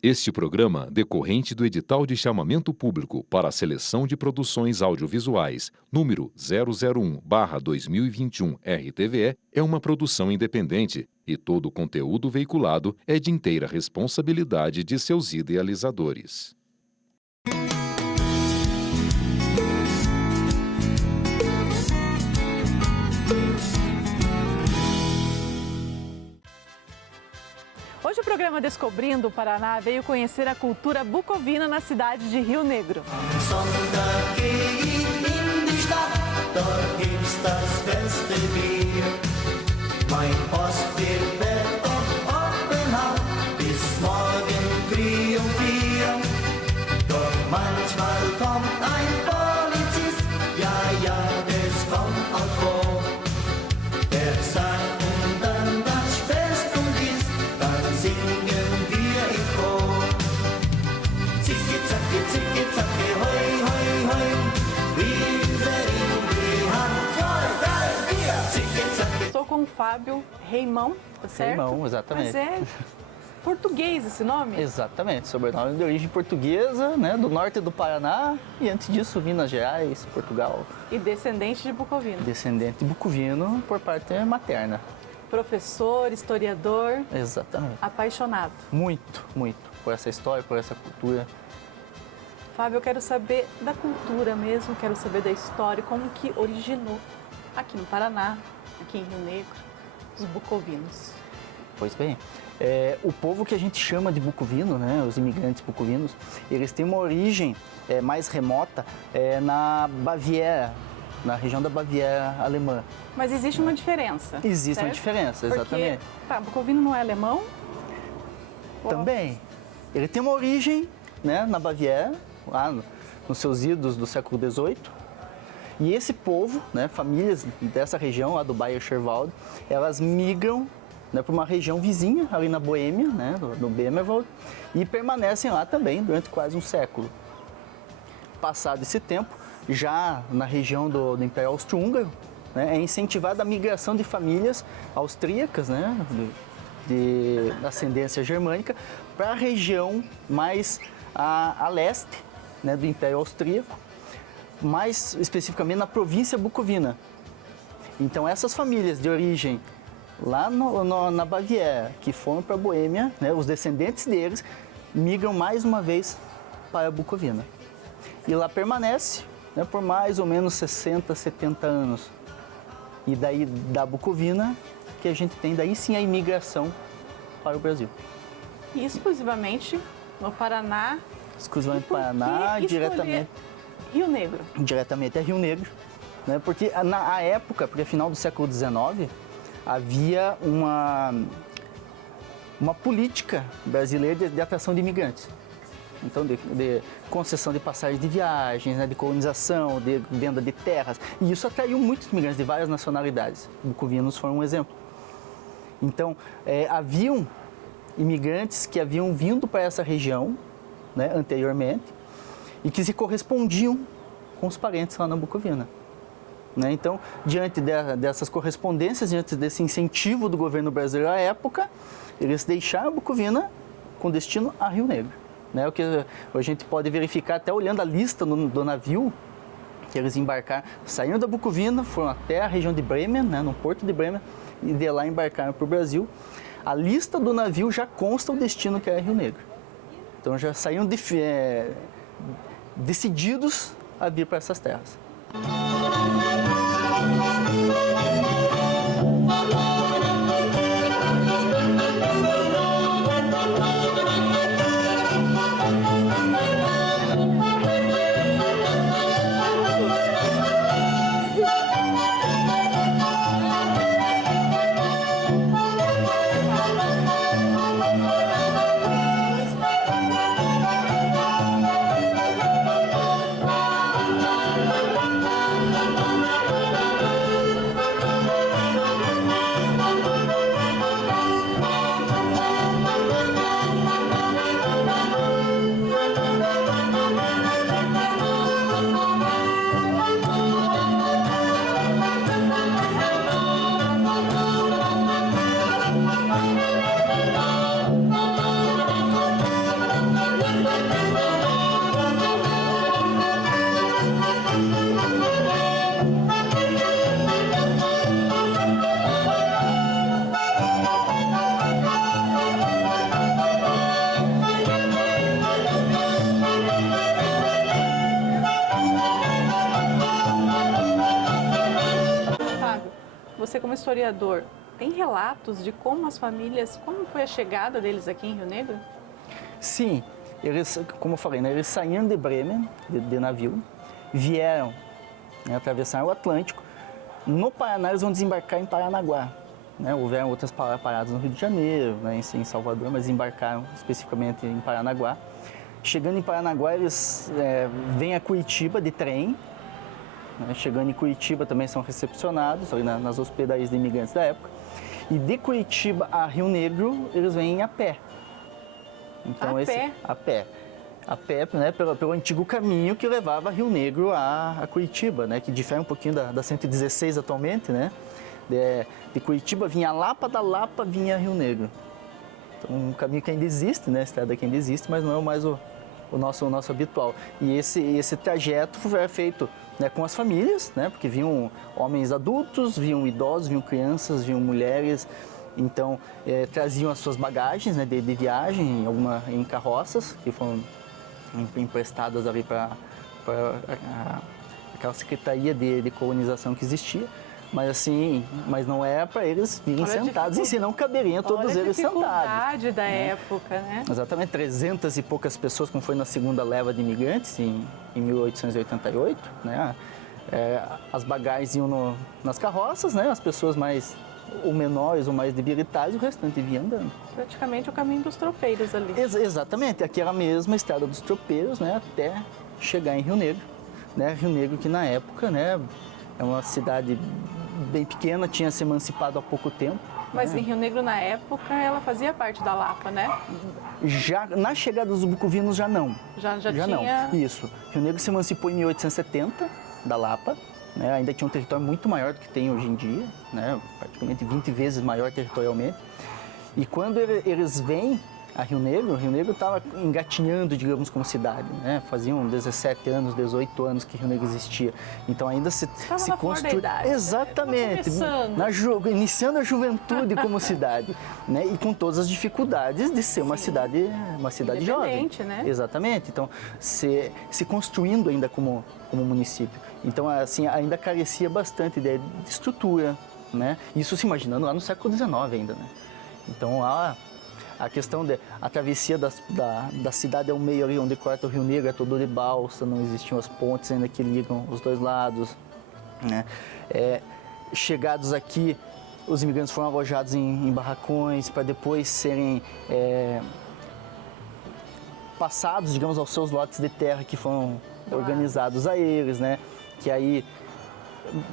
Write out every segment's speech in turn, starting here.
Este programa, decorrente do edital de chamamento público para a seleção de produções audiovisuais, número 001/2021 RTVE, é uma produção independente e todo o conteúdo veiculado é de inteira responsabilidade de seus idealizadores. Hoje o programa Descobrindo o Paraná veio conhecer a cultura bucovina na cidade de Rio Negro. Estou com o Fábio Reimão, tá certo? Reimão, exatamente. Mas é português esse nome? Exatamente, sobrenome de origem portuguesa, né, do norte do Paraná e antes disso Minas Gerais, Portugal. E descendente de bucovino. Descendente de bucovino por parte materna. Professor, historiador. Exatamente. Apaixonado. Muito, muito por essa história, por essa cultura. Fábio, eu quero saber da cultura mesmo, quero saber da história, como que originou aqui no Paraná, aqui em Rio Negro, os bucovinos. Pois bem, o povo que a gente chama de bucovino, né, os imigrantes bucovinos, eles têm uma origem mais remota na Baviera, na região da Baviera alemã. Mas existe uma diferença. Existe certo? uma diferença, exatamente. Porque, bucovino não é alemão? Também. Ele tem uma origem, né, na Baviera, lá nos seus idos do século XVIII. E esse povo, né, famílias dessa região, lá do Bayerischwald, elas migram, né, para uma região vizinha, ali na Boêmia, né, no Böhmerwald, e permanecem lá também durante quase um século. Passado esse tempo, já na região do Império Austro-Húngaro, né, é incentivada a migração de famílias austríacas, né, de ascendência germânica, para a região mais a leste, né, do Império Austríaco, mais especificamente na província bucovina. Então essas famílias de origem lá na Baviera, que foram para a Boêmia, né, os descendentes deles migram mais uma vez para a Bucovina. E lá permanece, né, por mais ou menos 60, 70 anos. E daí da Bucovina que a gente tem daí sim a imigração para o Brasil. E exclusivamente no Paraná? Exclusivamente no Paraná, diretamente... Rio Negro. Diretamente é Rio Negro, né? Porque na época, porque final do século XIX, havia uma política brasileira de atração de imigrantes. Então, de concessão de passagens de viagens, né, de colonização, de venda de terras. E isso atraiu muitos imigrantes de várias nacionalidades. Bucovinos foram um exemplo. Então, haviam imigrantes que haviam vindo para essa região, né, anteriormente, e que se correspondiam com os parentes lá na Bucovina. Né? Então, diante dessas correspondências, diante desse incentivo do governo brasileiro à época, eles deixaram a Bucovina com destino a Rio Negro. Né? O que a gente pode verificar até olhando a lista do navio que eles embarcaram. Saíram da Bucovina, foram até a região de Bremen, né, no porto de Bremen, e de lá embarcaram para o Brasil. A lista do navio já consta o destino que era Rio Negro. Então, já saíram decididos a vir para essas terras. historiador, tem relatos de como as famílias, como foi a chegada deles aqui em Rio Negro? Sim, eles, como eu falei, né, eles saíram de Bremen, de navio, vieram, né, atravessaram o Atlântico. No Paraná, eles vão desembarcar em Paranaguá. Né? Houveram outras paradas no Rio de Janeiro, né, em Salvador, mas embarcaram especificamente em Paranaguá. Chegando em Paranaguá, eles vêm a Curitiba de trem. Né? Chegando em Curitiba, também são recepcionados ali nas hospedarias de imigrantes da época. E de Curitiba a Rio Negro, eles vêm a pé. Então, a pé, né, pelo antigo caminho que levava Rio Negro a Curitiba, né, que difere um pouquinho da 116 atualmente, né? De Curitiba vinha Lapa, da Lapa vinha Rio Negro. Então, um caminho que ainda existe, né, a estrada que ainda existe, mas não é mais o nosso habitual. E esse trajeto foi feito, né, com as famílias, né, porque vinham homens adultos, vinham idosos, vinham crianças, vinham mulheres. Então, traziam as suas bagagens, né, de viagem, em carroças, que foram emprestadas ali para aquela secretaria de colonização que existia. Mas não é para eles virem sentados, em si não caberiam todos eles sentados. A dificuldade da época, né? Exatamente, 300 e poucas pessoas, como foi na segunda leva de imigrantes, em 1888, né? As bagagens iam nas carroças, né? As pessoas mais ou menores ou mais debilitadas, o restante vinha andando. Praticamente o caminho dos tropeiros ali. Exatamente, aquela mesma estrada dos tropeiros, né? Até chegar em Rio Negro, né? Rio Negro que na época, né? É uma cidade bem pequena, tinha se emancipado há pouco tempo. Mas em Rio Negro, na época, ela fazia parte da Lapa, né? Já na chegada dos bucovinos, já não. Já tinha... não. Isso. Rio Negro se emancipou em 1870 da Lapa, né? Ainda tinha um território muito maior do que tem hoje em dia, né? Praticamente 20 vezes maior territorialmente. E quando eles vêm a Rio Negro estava engatinhando, digamos, como cidade, né? Faziam 17 anos, 18 anos que Rio Negro existia. Então ainda se construiu. Exatamente. Iniciando a juventude como cidade, né? E com todas as dificuldades de ser uma cidade jovem. Né? Exatamente. Então se construindo ainda como município. Então assim ainda carecia bastante de estrutura, né? Isso se imaginando lá no século XIX ainda, né? Então a questão a travessia da cidade ao meio ali, onde corta o Rio Negro, é todo de balsa, não existiam as pontes ainda que ligam os dois lados, né? Chegados aqui, os imigrantes foram alojados em barracões para depois serem passados, digamos, aos seus lotes de terra que foram organizados a eles, né? Que aí,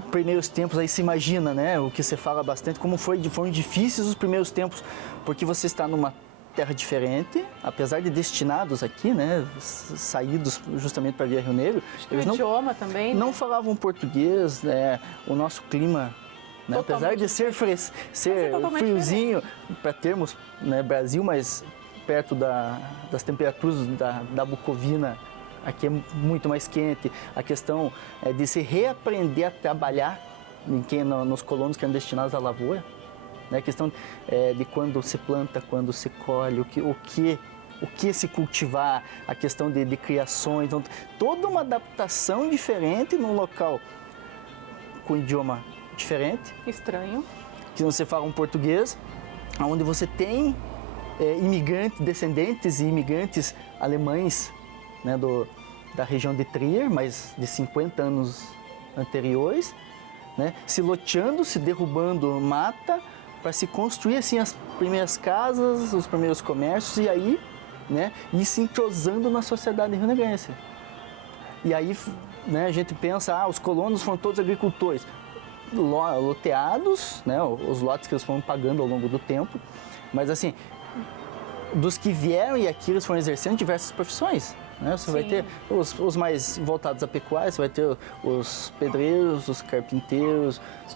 primeiros tempos, aí se imagina, né, o que você fala bastante, como foram difíceis os primeiros tempos, porque você está numa terra diferente, apesar de destinados aqui, né, saídos justamente para vir a Rio Negro, eles idioma também, não falavam português, né, o nosso clima, né, apesar de ser friozinho para termos, né, Brasil, mas perto das temperaturas da Bucovina, aqui é muito mais quente. A questão é de se reaprender a trabalhar nos colonos que eram destinados à lavoura. Né? A questão de quando se planta, quando se colhe, o que se cultivar, a questão de criações. Então, toda uma adaptação diferente num local com idioma diferente. Estranho. Que não se fala um português, onde você tem descendentes e imigrantes alemães, né, da região de Trier, mas de 50 anos anteriores, né, se loteando, se derrubando mata para se construir assim as primeiras casas, os primeiros comércios e aí, né, ir se entrosando na sociedade rio-negrense. E aí, né, a gente pensa, os colonos foram todos agricultores, loteados, né, os lotes que eles foram pagando ao longo do tempo, mas assim, dos que vieram e aqui eles foram exercendo diversas profissões. Né? Você vai ter os mais voltados à pecuária, você vai ter os pedreiros, os carpinteiros, os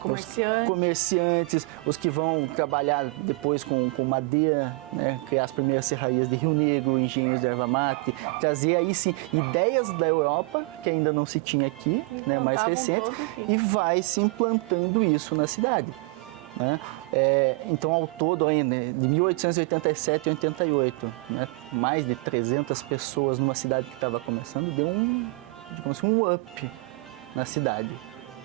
comerciantes, os que vão trabalhar depois com madeira, né? Criar as primeiras serrarias de Rio Negro, engenhos de erva mate, trazer aí sim ideias da Europa, que ainda não se tinha aqui, né? Mais recentes, e vai se implantando isso na cidade. Né? Então, ao todo, ainda, de 1887 a 88, né, mais de 300 pessoas numa cidade que estava começando, deu um up na cidade,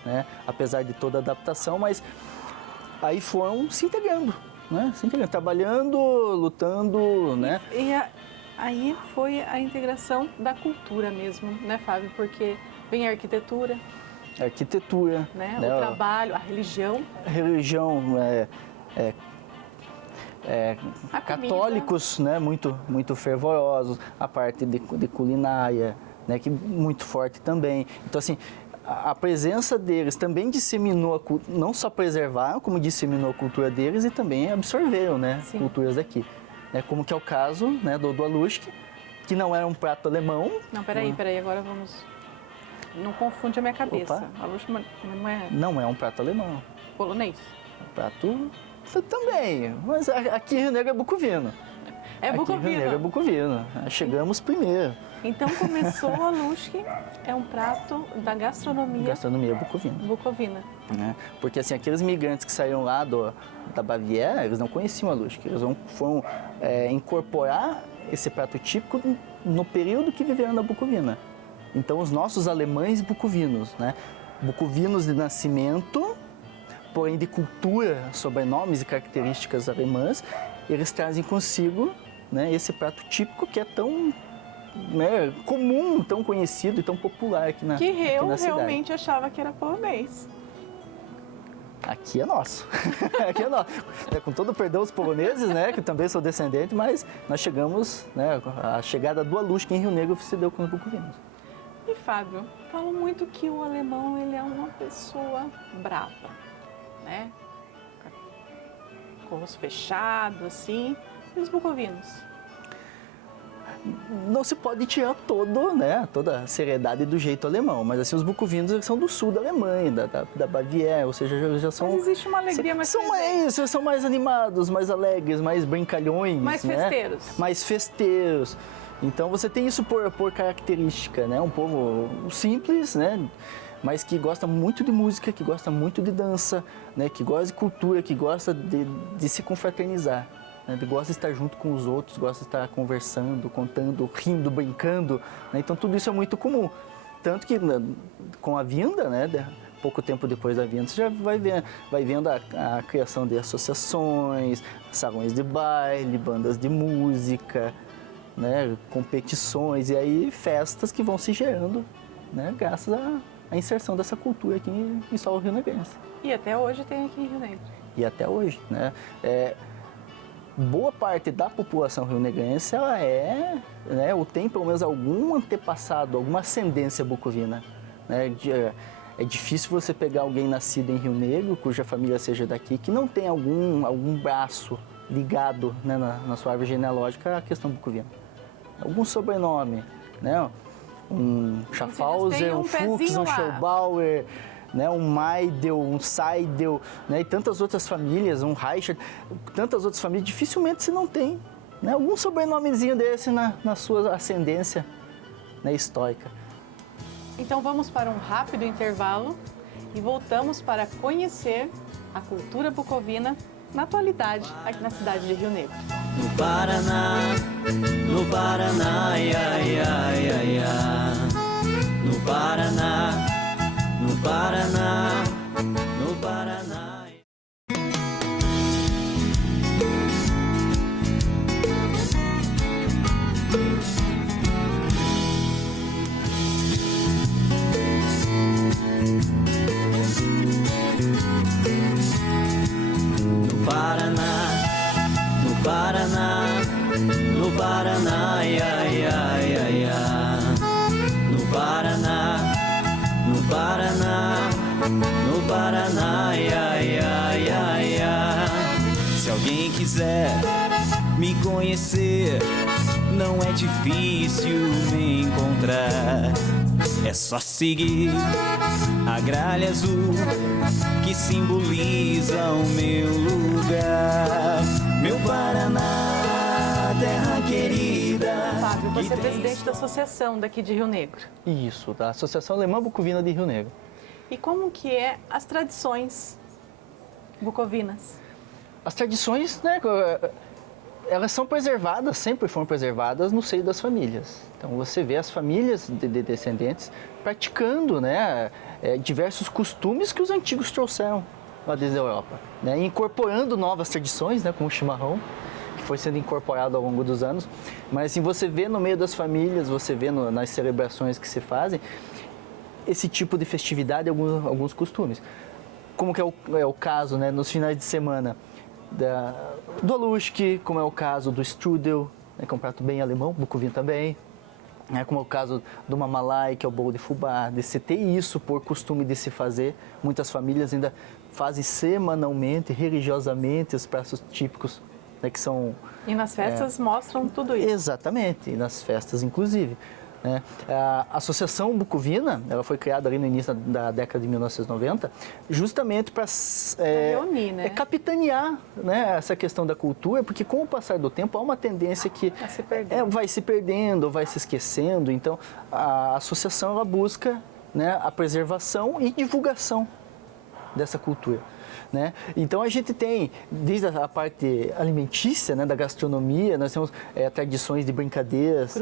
né? Apesar de toda a adaptação, mas aí foram se integrando, né? Se integrando, trabalhando, lutando, né? Aí foi a integração da cultura mesmo, né, Fábio? Porque vem a arquitetura, né? O trabalho, a religião. A religião, A católicos, né, muito fervorosos, a parte de culinária, né, que muito forte também. Então, assim, a presença deles também disseminou, não só preservaram, como disseminou a cultura deles e também absorveram, né, culturas daqui. Né, como que é o caso, né, do Aluschque, que não era um prato alemão. Não, peraí, agora vamos... Não confunde a minha cabeça. Opa. Aluschque não é... Não é um prato alemão. Polonês? Um prato também, mas aqui em Rio Negro é bucovino. É bucovino. Aqui em Rio Negro é bucovino. Chegamos primeiro. Então começou o Aluschque, é um prato da gastronomia... Gastronomia bucovina. Bucovina. Né? Porque assim, aqueles migrantes que saíram lá da Baviera, eles não conheciam a Aluschque. Eles foram incorporar esse prato típico no período que viveram na Bucovina. Então, os nossos alemães bucovinos, né? Bucovinos de nascimento, porém de cultura, sobrenomes e características alemãs, eles trazem consigo, né, esse prato típico que é tão, né, comum, tão conhecido e tão popular aqui na cidade. Que eu realmente achava que era polonês. Aqui é nosso. Aqui é nosso. Com todo o perdão os poloneses, né, que também sou descendente, mas nós chegamos, né, a chegada do Aluschque em Rio Negro se deu com os bucovinos. E Fábio, falam muito que o alemão ele é uma pessoa brava, né? Com o rosto fechado, assim. E os bucovinos? Não se pode tirar toda a seriedade do jeito alemão, mas assim, os bucovinos eles são do sul da Alemanha, da Baviera, ou seja, já são... Mas existe uma alegria mais presente. São mais animados, mais alegres, mais brincalhões, mais festeiros. Né? Mais festeiros. Então você tem isso por característica, né? Um povo simples, né? Mas que gosta muito de música, que gosta muito de dança, né? Que gosta de cultura, que gosta de se confraternizar. Né? Gosta de estar junto com os outros, gosta de estar conversando, contando, rindo, brincando. Né? Então tudo isso é muito comum. Tanto que com a vinda, né? Pouco tempo depois da vinda, você já vai vendo a criação de associações, salões de baile, bandas de música, né? Competições e aí festas que vão se gerando, né? Graças à inserção dessa cultura aqui em solo rio-negrense. E até hoje tem aqui em Rio Negro. E até hoje, né? Boa parte da população rio-negrense, ela né, ou tem pelo menos algum antepassado, alguma ascendência bucovina. Né? É difícil você pegar alguém nascido em Rio Negro, cuja família seja daqui, que não tem algum braço ligado, né, na sua árvore genealógica à questão bucovina. Algum sobrenome, né? Um Schaffhauser, um Fuchs, um Schellbauer, né? Um Maidel, um Seidel, né? E tantas outras famílias, um Reichert, tantas outras famílias, dificilmente se não tem, né? Algum sobrenomezinho desse na sua ascendência, né, histórica. Então vamos para um rápido intervalo e voltamos para conhecer a cultura bucovina na atualidade aqui na cidade de Rio Negro. No Paraná, ia, ia, ia, ia. No Paraná, no Paraná, no Paraná. No Paraná, no Paraná, no Paraná, ia, ia, ia, ia. No Paraná, no Paraná, no Paraná, ia, ia, ia, ia. Se alguém quiser me conhecer, não é difícil me encontrar. É só seguir a gralha azul que simboliza o meu lugar. Meu Paraná, terra querida. Fábio, você é presidente da associação daqui de Rio Negro. Isso, da Associação Alemã Bucovina de Rio Negro. E como que é as tradições bucovinas? As tradições, né, elas são preservadas, sempre foram preservadas no seio das famílias. Então você vê as famílias de descendentes praticando, né, diversos costumes que os antigos trouxeram, lá desde a Europa, né? Incorporando novas tradições, né? Como o chimarrão, que foi sendo incorporado ao longo dos anos. Mas assim, você vê no meio das famílias, você vê nas celebrações que se fazem, esse tipo de festividade, alguns costumes. Como que é o caso, né? Nos finais de semana do Alushki, como é o caso do Strudel, né? Que é um prato bem alemão, Bukovina também. Como é o caso do Mamalai, que é o bolo de fubá, de se ter isso por costume de se fazer. Muitas famílias ainda fazem semanalmente, religiosamente, os pratos típicos, né, que são... E nas festas mostram tudo isso. Exatamente, e nas festas inclusive. Né? A Associação Bukovina, ela foi criada ali no início da década de 1990, justamente para reunir, né? capitanear, né, essa questão da cultura, porque com o passar do tempo há uma tendência que vai se perdendo, vai se esquecendo. Então, a associação ela busca, né, a preservação e divulgação dessa cultura. Né? Então a gente tem, desde a parte alimentícia, né, da gastronomia, nós temos tradições de brincadeiras,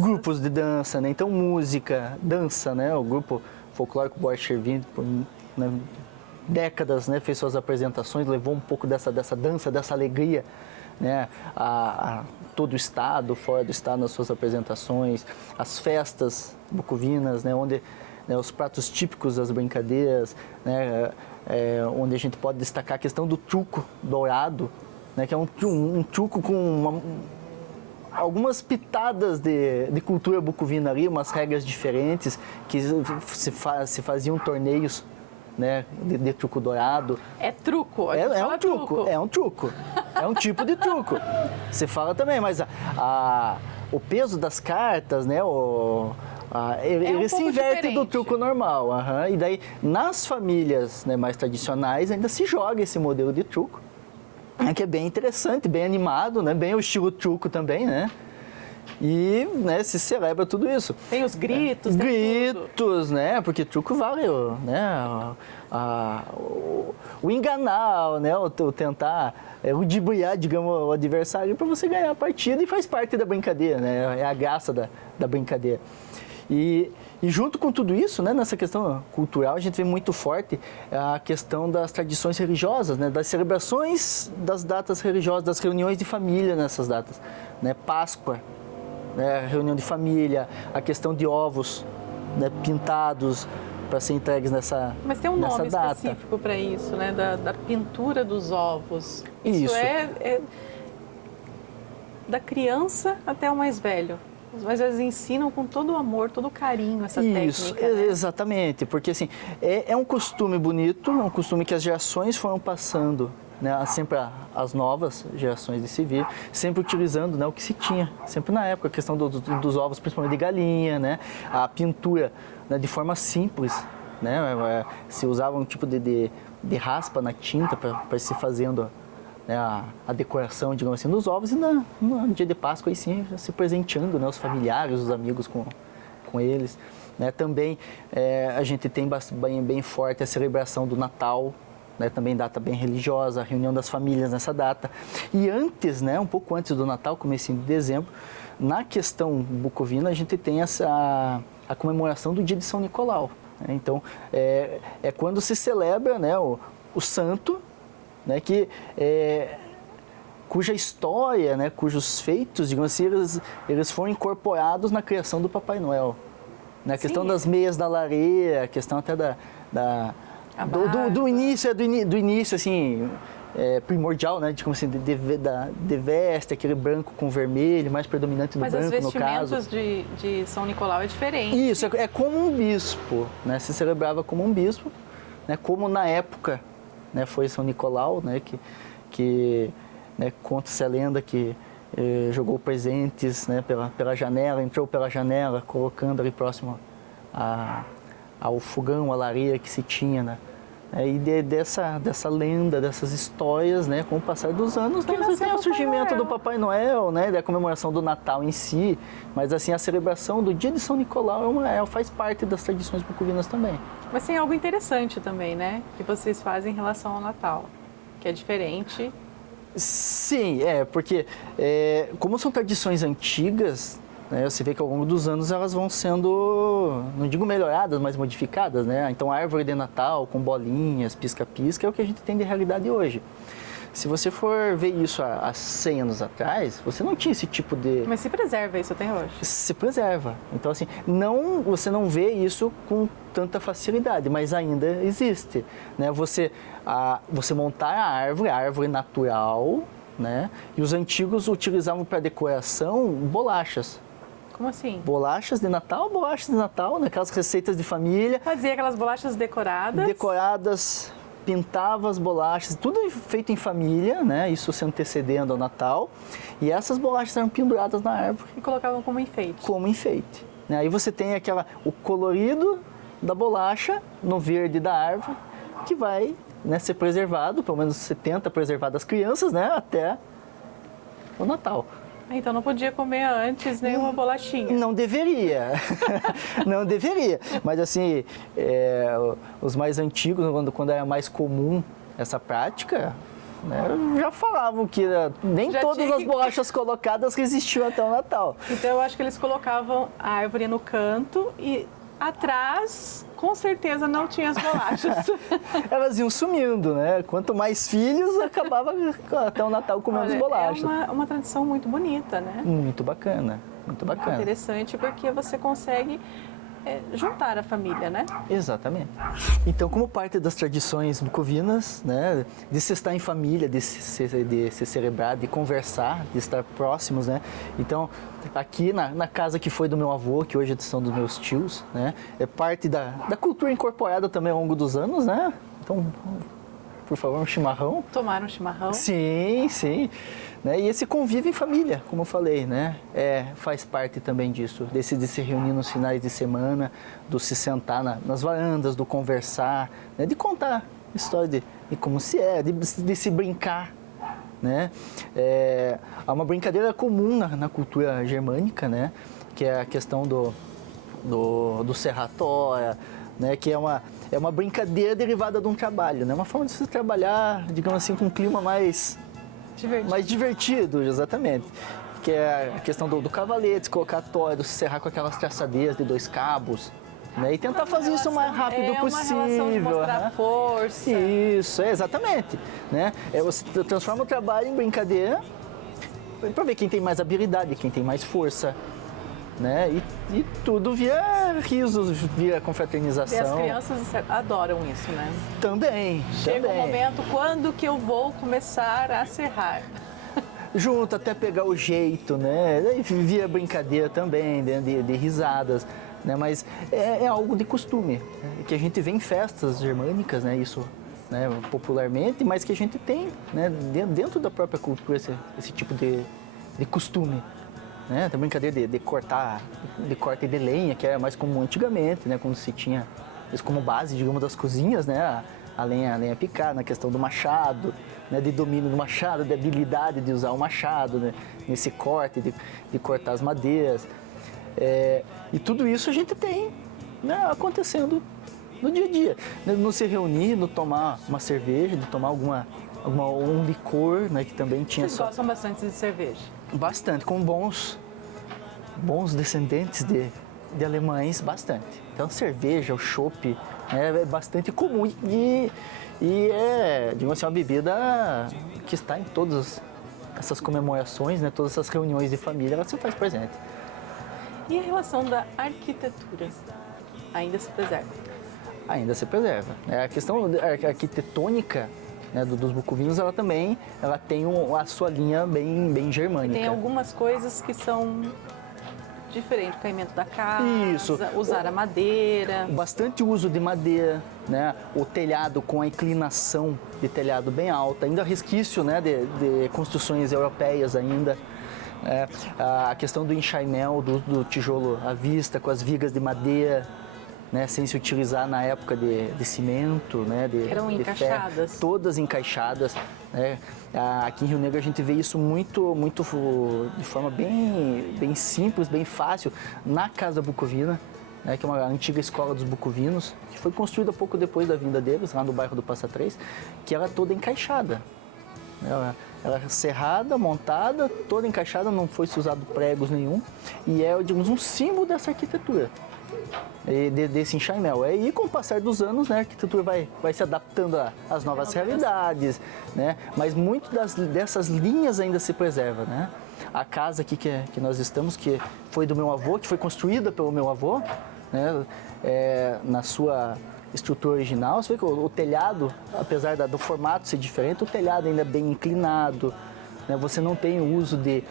grupos de dança, né? Então música, dança, né? O grupo folclórico Boris Chervin, por décadas, né, fez suas apresentações, levou um pouco dessa dança, dessa alegria, né, a todo o estado, fora do estado, nas suas apresentações, as festas bucovinas, né, onde, né, os pratos típicos das brincadeiras, né, onde a gente pode destacar a questão do truco dourado, né, que é um truco com algumas pitadas de cultura bucovina ali, umas regras diferentes, que se faziam torneios, né, de truco dourado. É truco? É um truco, é um truco, é um tipo de truco. Você fala também, mas o peso das cartas, né, ele se inverte diferente do truco normal. E daí, nas famílias, né, mais tradicionais, ainda se joga esse modelo de truco, que é bem interessante, bem animado, né, bem o estilo truco também, né? E, né, se celebra tudo isso. Tem os gritos, gritos, né? Porque truco vale, né? O enganar, né? O tentar ludibriar, digamos, o adversário para você ganhar a partida, e faz parte da brincadeira, né? É a graça da brincadeira. E junto com tudo isso, né, nessa questão cultural, a gente vê muito forte a questão das tradições religiosas, né, das celebrações das datas religiosas, das reuniões de família nessas datas, né, Páscoa, né, reunião de família, a questão de ovos, né, pintados para ser entregues nessa data. Mas tem um nome específico para isso, né, da pintura dos ovos. Isso é da criança até o mais velho. Os mais velhos ensinam com todo o amor, todo o carinho essa técnica, né? Exatamente, porque assim, é um costume bonito, é um costume que as gerações foram passando, né, sempre as novas gerações de civil, sempre utilizando, né, o que se tinha, sempre na época, a questão dos ovos, principalmente de galinha, né, a pintura, né, de forma simples, né, se usava um tipo de raspa na tinta para se fazendo, né, a decoração, digamos assim, dos ovos, e no dia de Páscoa, aí sim, se presenteando, né, os familiares, os amigos com eles. Né. Também a gente tem bem forte a celebração do Natal, né, também data bem religiosa, a reunião das famílias nessa data. E antes, né, um pouco antes do Natal, comecinho de dezembro, na questão bucovina, a gente tem a comemoração do dia de São Nicolau. Né. Então, é quando se celebra, né, o santo, né, cuja história, né, cujos feitos, digamos assim, eles foram incorporados na criação do Papai Noel. Né, a questão das meias da lareira, a questão até do início, assim, primordial, né, como assim, de veste, aquele branco com vermelho, mais predominante no branco, no caso. Mas os vestimentos de São Nicolau é diferente. Isso, é como um bispo, né, se celebrava como um bispo, né, como na época, né, foi São Nicolau, né, que né, conta-se a lenda que jogou presentes, né, pela janela, entrou pela janela, colocando ali próximo ao fogão, à lareira que se tinha, né? E dessa lenda, dessas histórias, né, com o passar dos anos, tem o surgimento do Papai Noel, né, da comemoração do Natal em si, mas assim, a celebração do dia de São Nicolau faz parte das tradições bucovinas também. Mas tem algo interessante também, né, que vocês fazem em relação ao Natal, que é diferente. Sim, porque como são tradições antigas, né, você vê que ao longo dos anos elas vão sendo, não digo melhoradas, mas modificadas, né? Então a árvore de Natal com bolinhas, pisca-pisca, é o que a gente tem de realidade hoje. Se você for ver isso há 100 anos atrás, você não tinha esse tipo de... Mas se preserva isso até hoje? Se preserva. Então, assim, você não vê isso com tanta facilidade, mas ainda existe, né? Você montar a árvore natural, né? E os antigos utilizavam para decoração bolachas. Como assim? Bolachas de Natal, né? Aquelas receitas de família. Fazia aquelas bolachas decoradas? Decoradas, pintava as bolachas, tudo feito em família, né? Isso se antecedendo ao Natal. E essas bolachas eram penduradas na árvore. E colocavam como enfeite? Como enfeite. Né? Aí você tem o colorido da bolacha no verde da árvore, que vai, né, ser preservado, pelo menos 70 preservado das crianças, né? Até o Natal. Então não podia comer antes nenhuma bolachinha? Não deveria, não deveria. Mas assim, os mais antigos, quando era mais comum essa prática, né, já falavam que nem Já todas tinha as bolachas colocadas resistiam até o Natal. Então eu acho que eles colocavam a árvore no canto e atrás, com certeza, não tinha as bolachas. Elas iam sumindo, né? Quanto mais filhos, acabava até o Natal comendo as bolachas. É uma tradição muito bonita, né? Muito bacana, muito bacana. Interessante porque você consegue juntar a família, né? Exatamente. Então, como parte das tradições bucovinas, né, de se estar em família, de se celebrar, de conversar, de estar próximos, né? Então, aqui na casa que foi do meu avô, que hoje são dos meus tios, né, é parte da cultura incorporada também ao longo dos anos, né? Então, por favor, um chimarrão. Tomar um chimarrão? Sim, sim. Né? E esse convívio em família, como eu falei, né? Faz parte também disso, de se reunir nos finais de semana, do se sentar nas varandas, do conversar, né? De contar histórias de como se de se brincar, né? Há uma brincadeira comum na cultura germânica, né? Que é a questão do serratória, né? Que é uma brincadeira derivada de um trabalho, né? Uma forma de se trabalhar, digamos assim, com um clima mais divertido, exatamente. Que é a questão do cavalete, colocar tório, se serrar com aquelas traçadeiras de 2 cabos, né? E tentar fazer isso o mais rápido possível. Uma relação de mostrar força. Isso, exatamente. Né? Você transforma o trabalho em brincadeira para ver quem tem mais habilidade, quem tem mais força. Né? E tudo via risos, via confraternização. E as crianças adoram isso, né? Também. Chega um momento, quando que eu vou começar a serrar? Junto até pegar o jeito, né? Daí via brincadeira também, de risadas, né? Mas é algo de costume, né? Que a gente vê em festas germânicas, né? Isso, né? Popularmente, mas que a gente tem, né? Dentro da própria cultura esse tipo de costume. Né? Tem brincadeira de cortar, de corte de lenha, que era mais comum antigamente, né? Quando se tinha isso como base, digamos, das cozinhas, né? A lenha picada, na questão do machado, né? De domínio do machado, de habilidade de usar o machado, né? Nesse corte, de cortar as madeiras. E tudo isso a gente tem, né? Acontecendo no dia a dia. No se reunir, no tomar uma cerveja, de tomar um licor, né? Que também tinha... Vocês gostam bastante de cerveja? Bastante, com bons descendentes de alemães, bastante. Então, cerveja, o chopp, é bastante comum e digamos assim, uma bebida que está em todas essas comemorações, né, todas essas reuniões de família, ela se faz presente. E a relação da arquitetura ainda se preserva? Ainda se preserva. A questão arquitetônica, né, dos bucovinos, ela tem a sua linha bem germânica. Tem algumas coisas que são diferentes, o caimento da casa, Isso. Usar a madeira. Bastante uso de madeira, né, o telhado com a inclinação de telhado bem alta, ainda resquício, né, de construções europeias ainda. A questão do enxaimel, do tijolo à vista, com as vigas de madeira, né, sem se utilizar na época de cimento, né, eram encaixadas. Ferro, todas encaixadas, né. Aqui em Rio Negro a gente vê isso muito de forma bem simples, bem fácil, na Casa Bucovina, né, que é uma antiga escola dos bucovinos, que foi construída pouco depois da vinda deles, lá no bairro do Passa Três, que ela é toda encaixada. Ela é serrada, montada, toda encaixada, não foi usado pregos nenhum. E é, digamos, um símbolo dessa arquitetura, desse enxaimel. E com o passar dos anos, né, a arquitetura vai se adaptando às novas realidades, né? Mas muito dessas linhas ainda se preserva, né? A casa aqui que nós estamos, que foi do meu avô, que foi construída pelo meu avô, né? Na sua estrutura original, você vê que o telhado, apesar do formato ser diferente, o telhado ainda é bem inclinado, né? Você não tem o uso de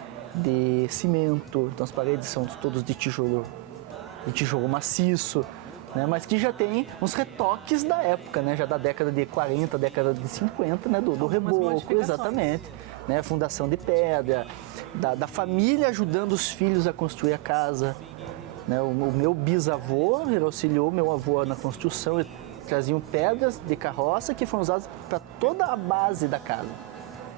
cimento, então as paredes são todas de tijolo maciço, né? Mas que já tem uns retoques da época, né? Já da década de 40, década de 50, né? Do reboco, exatamente, né? Fundação de pedra, da família ajudando os filhos a construir a casa. Né, o meu bisavô, ele auxiliou meu avô na construção, e traziam pedras de carroça que foram usadas para toda a base da casa.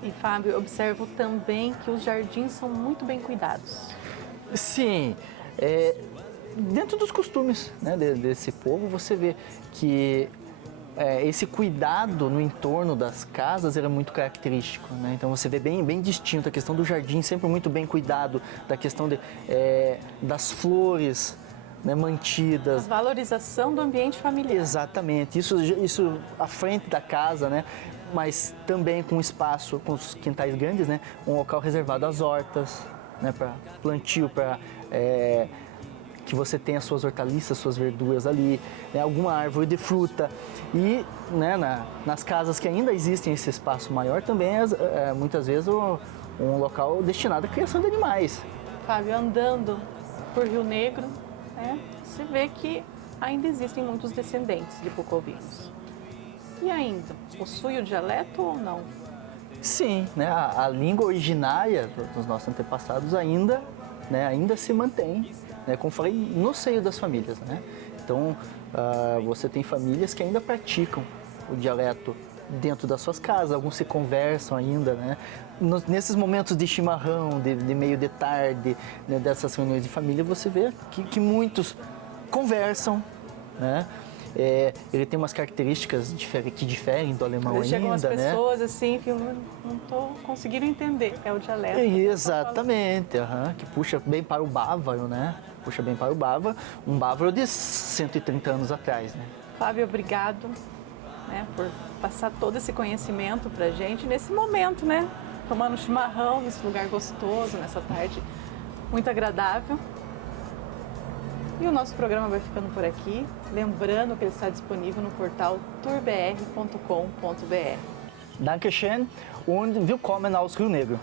E, Fábio, observo também que os jardins são muito bem cuidados. Sim, dentro dos costumes, né, desse povo, você vê que esse cuidado no entorno das casas era muito característico, né? Então você vê bem distinto a questão do jardim, sempre muito bem cuidado, da questão das flores, né, mantidas. A valorização do ambiente familiar. Exatamente, isso à frente da casa, né? Mas também com espaço, com os quintais grandes, né? Um local reservado às hortas, né? Para plantio, para que você tenha suas hortaliças, suas verduras ali, né, alguma árvore de fruta. E, né, nas casas que ainda existem esse espaço maior, também muitas vezes um local destinado à criação de animais. Fábio, andando por Rio Negro, né, você vê que ainda existem muitos descendentes de bucovinos. E ainda, possui o dialeto ou não? Sim, né, a língua originária dos nossos antepassados ainda se mantém, né, como falei, no seio das famílias, né? Então, você tem famílias que ainda praticam o dialeto dentro das suas casas, alguns se conversam ainda, né? Nesses momentos de chimarrão, de meio de tarde, né, dessas reuniões de família, você vê que muitos conversam, né? Ele tem umas características que diferem do alemão ainda, né? Chegam as pessoas assim, que não estou conseguindo entender, é o dialeto. Exatamente, que puxa bem para o bávaro, né? Puxa bem para o bávaro, um bávaro de 130 anos atrás, né? Fábio, obrigado, né, por passar todo esse conhecimento pra gente nesse momento, né? Tomando chimarrão nesse lugar gostoso, nessa tarde muito agradável. E o nosso programa vai ficando por aqui, lembrando que ele está disponível no portal tourbr.com.br. Dankeschön und willkommen aus Rio Negro.